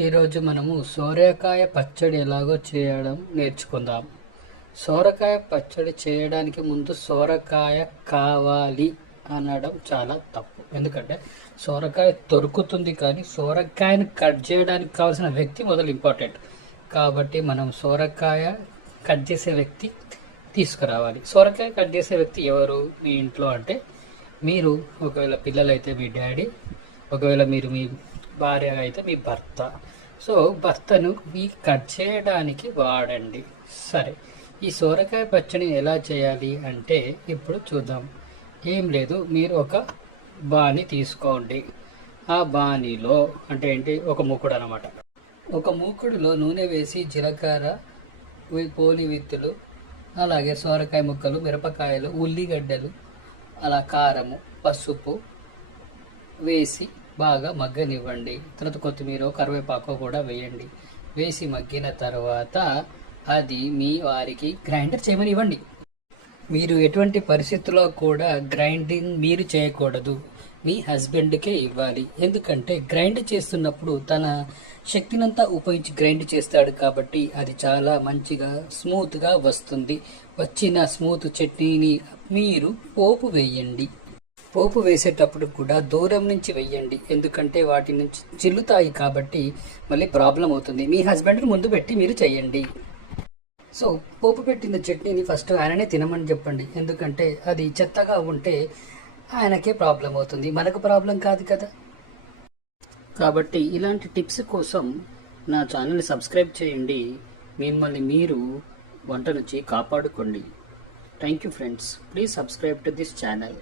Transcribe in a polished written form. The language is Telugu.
ఈరోజు మనము సోరకాయ పచ్చడి ఎలాగో చేయడం నేర్చుకుందాం. సోరకాయ పచ్చడి చేయడానికి ముందు సోరకాయ కావాలి అనడం చాలా తప్పు. ఎందుకంటే సోరకాయ దొరుకుతుంది, కానీ సోరకాయను కట్ చేయడానికి కావాల్సిన వ్యక్తి మొదలు ఇంపార్టెంట్. కాబట్టి మనం సోరకాయ కట్ చేసే వ్యక్తి తీసుకురావాలి. సోరకాయ కట్ చేసే వ్యక్తి ఎవరు మీ ఇంట్లో అంటే, మీరు ఒకవేళ పిల్లలైతే మీ డాడీ, ఒకవేళ మీరు మీ భార్య అయితే మీ భర్త. సో భర్తను మీ కట్ చేయడానికి వాడండి. సరే, ఈ సోరకాయ పచ్చడిని ఎలా చేయాలి అంటే ఇప్పుడు చూద్దాం. ఏం లేదు, మీరు ఒక బాణి తీసుకోండి. ఆ బాణిలో అంటే ఏంటి, ఒక మూకుడు అనమాట. ఒక మూకుడులో నూనె వేసి జీలకర్ర, పోలి విత్తులు, అలాగే సోరకాయ ముక్కలు, మిరపకాయలు, ఉల్లిగడ్డలు, అలా కారము, పసుపు వేసి బాగా మగ్గనివ్వండి. తర్వాత కొత్తిమీర, కరివేపాకు కూడా వేయండి. వేసి మగ్గిన తర్వాత అది మీ వారికి గ్రైండర్ చేయమని ఇవ్వండి. మీరు ఎటువంటి పరిస్థితుల్లో కూడా గ్రైండింగ్ మీరు చేయకూడదు, మీ హస్బెండ్కే ఇవ్వాలి. ఎందుకంటే గ్రైండ్ చేస్తున్నప్పుడు తన శక్తినంతా ఉపయోగించి గ్రైండ్ చేస్తాడు, కాబట్టి అది చాలా మంచిగా స్మూత్గా వస్తుంది. వచ్చిన స్మూత్ చట్నీని మీరు పోపు వేయండి. పోపు వేసేటప్పుడు కూడా దూరం నుంచి వేయండి, ఎందుకంటే వాటి నుంచి చిల్లుతాయి, కాబట్టి మళ్ళీ ప్రాబ్లం అవుతుంది. మీ హస్బెండ్ని ముందు పెట్టి మీరు చేయండి. సో పోపు పెట్టిన చట్నీని ఫస్ట్ ఆయననే తినమని చెప్పండి, ఎందుకంటే అది చెత్తగా ఉంటే ఆయనకే ప్రాబ్లం అవుతుంది, మనకు ప్రాబ్లం కాదు కదా. కాబట్టి ఇలాంటి టిప్స్ కోసం నా ఛానల్ని సబ్స్క్రైబ్ చేయండి. మిమ్మల్ని మీరు వంట నుంచి కాపాడుకోండి. Thank you friends, please subscribe to this channel.